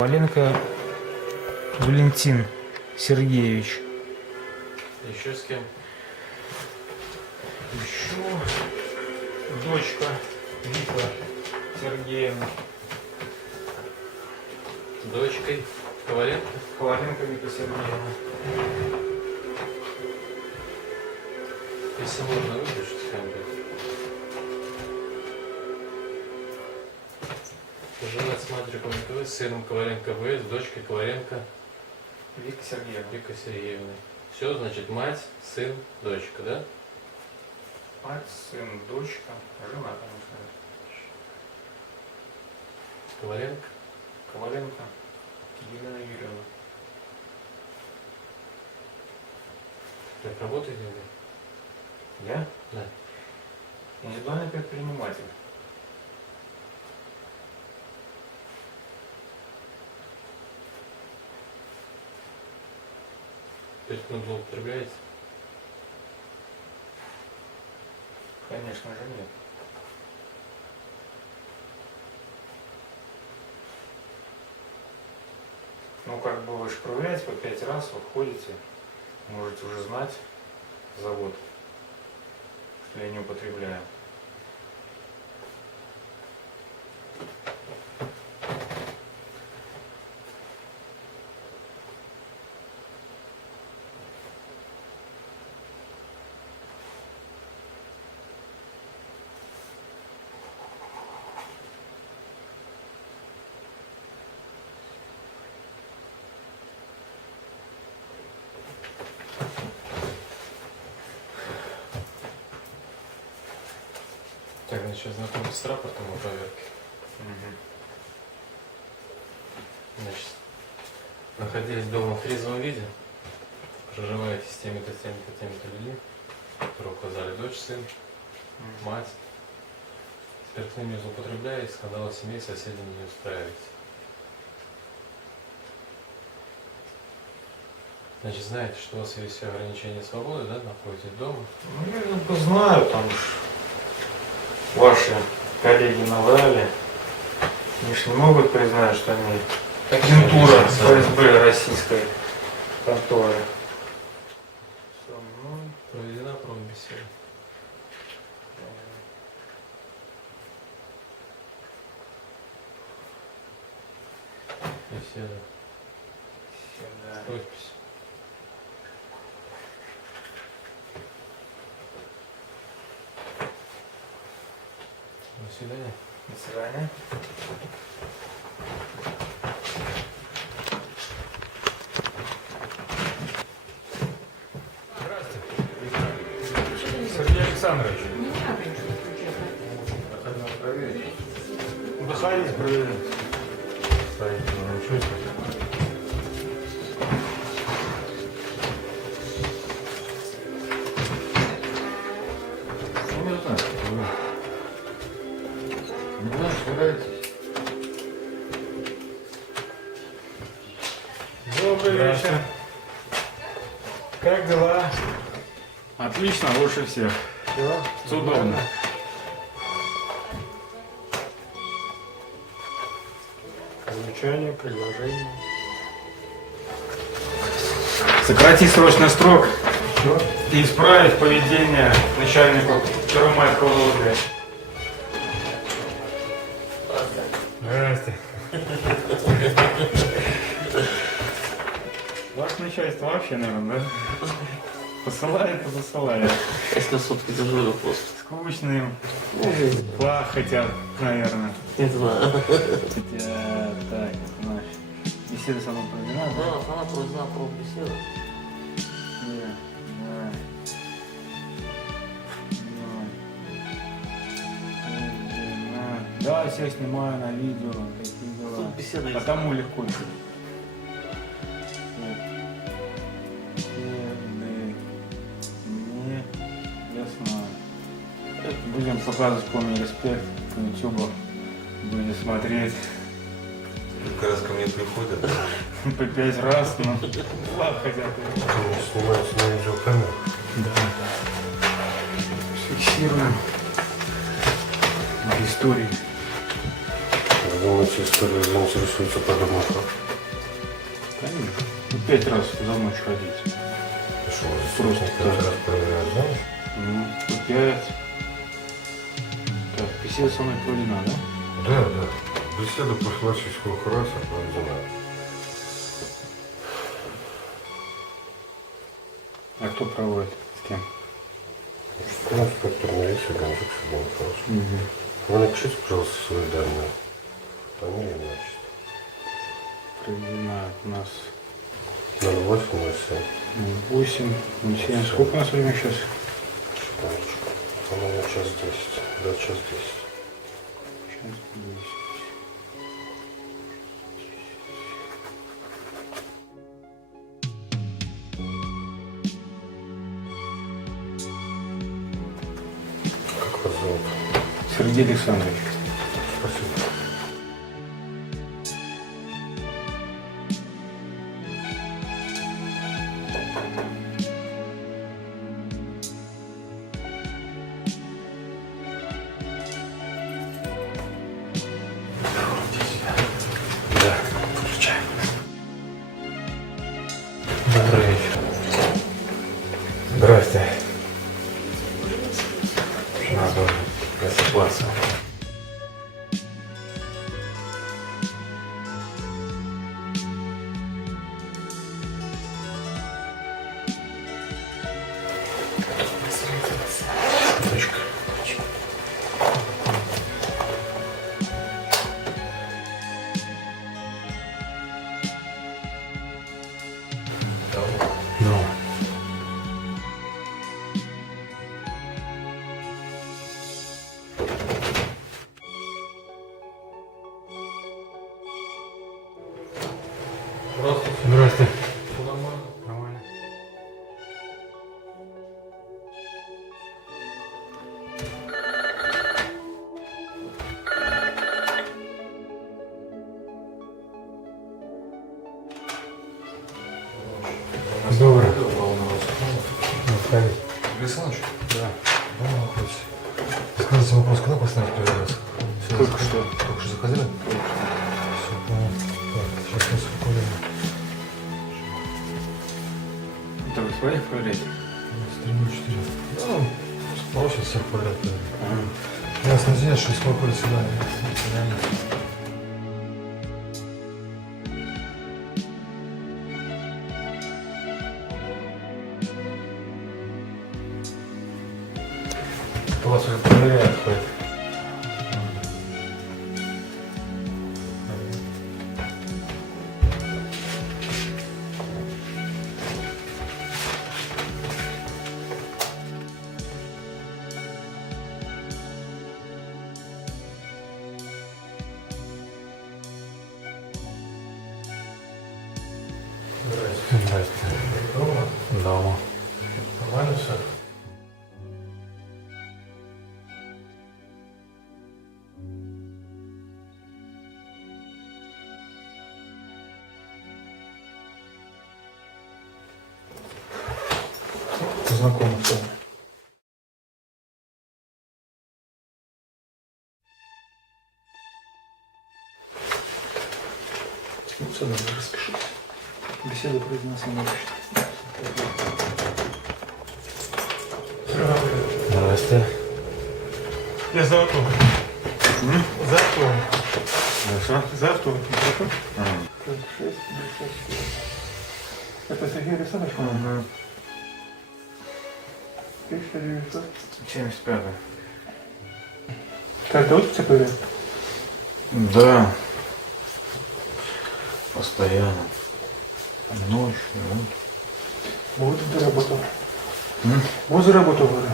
Коваленко Валентин Сергеевич. Еще с кем? Еще дочка Вика Сергеевна. Дочкой Коваленко? Коваленко Вика Сергеевна. Если можно выключить камеру. Женат с матерью Коваленко, с сыном Коваленко В, с дочкой Коваленко Вика Сергеевна. Вика Сергеевна. Все, значит, мать, сын, дочка, да? Мать, сын, дочка, жена, конечно. Коваленко. Коваленко Елена Юрьевна. Как работает иногда? Я? Да. Индивидуальный предприниматель. Спиртным злоупотребляете? Конечно же нет. Ну, как бы вы же проверяете по 5 раз, вот ходите, можете уже знать завод, что я не употребляю. Так, значит, знакомиться с рапортом о проверке. Значит, находились дома в трезвом виде, проживаете с теми-то, теми-то, теми-то людьми, которые указали дочь, сын, мать, спиртными злоупотребляете, скандалы семей, соседей не устраиваете. Значит, знаете, что у вас есть все ограничения свободы, да, находитесь дома? Ну, я это знаю, там ваши коллеги наврали. Они ж не могут признать, что они агентура ФСБ российской конторы. Со мной Проведена промбеседа. Беседа. сюда. Подпись. До свидания. До свидания. Здравствуйте. Сергей Александрович. Выходите, проверить. Стоите, ну что это? Ну, не знаю, вы не знаю, стараетесь. Добрый вечер. Как дела? Отлично, лучше всех. Все? Удобно. Замечание, предложение. Сократи срочно срок Все? и исправить поведение начальника Первомайского ОВД. Здрасте. Ваше начальство вообще, наверное, да? Посылает и засылает. Я сутки дежурю просто. Скучно им. Плах хотят, наверное. Не знаю. Хотя, так, наш. Беседа со мной проведена, да? Да, она проведена промбеседа. Да, я всех снимаю на видео, такие дела. Тут беседа есть. Потому легко. Не ясно. Будем показывать полный респект по ютубу. Будем смотреть Как раз ко мне приходят, по 5 раз, но флаг хотят. снимаются на видеокамеру. Да. Фиксируем истории. думаю, эти истории заинтересуются подобных. Конечно. Ну, 5 раз за ночь ходить. Что, Просто каждый так. раз проверяют, да? Ну, по 5. Так, беседа со мной проведена, да? Да, да. Беседа прошла через сколько раз, а проведена. А кто проводит? С кем? Ну, инспектор милиции, Ганжик Сергей Михайлович. Вы напишите, пожалуйста, свои данные. Фамилия, имя, отчество. Проведена у нас 0807. 8, 7. Сколько у нас время сейчас? Секундочку. По-моему, час 10. Да, час 10. Сейчас 10. Как вас зовут? Сергей Александрович. Спасибо. Да, включаем. Добрый вечер. Здрасте. Надо просыпаться. Точка. Ну. Здравствуйте. Все нормально? Нормально. Добрый. Михаил. Александрович, Да. скажите вопрос, когда поставить первый раз? Только что. Только что заходили? Все, понял. Так, сейчас несколько времени. Это вы своих проверяете? 304. Ну, спросит всех подряд. Ясно, здесь, что сколько до свидания. Вас уже проверяют, ходит. Здрасте. Дома? Дома. Нормально все? Знакомы с вами. Ну, все, давай, распишись. Беседа проведена со мной. Здрасте. Я за авто. За авто. Хорошо. За авто. Хорошо? Так, 6, 56. Это Сергей Александрович? Угу. 1900. 75. Каждое утро тебя проверяют? Да. Постоянно. Ночью. Вот ты работал. М? Вот заработал, говорю.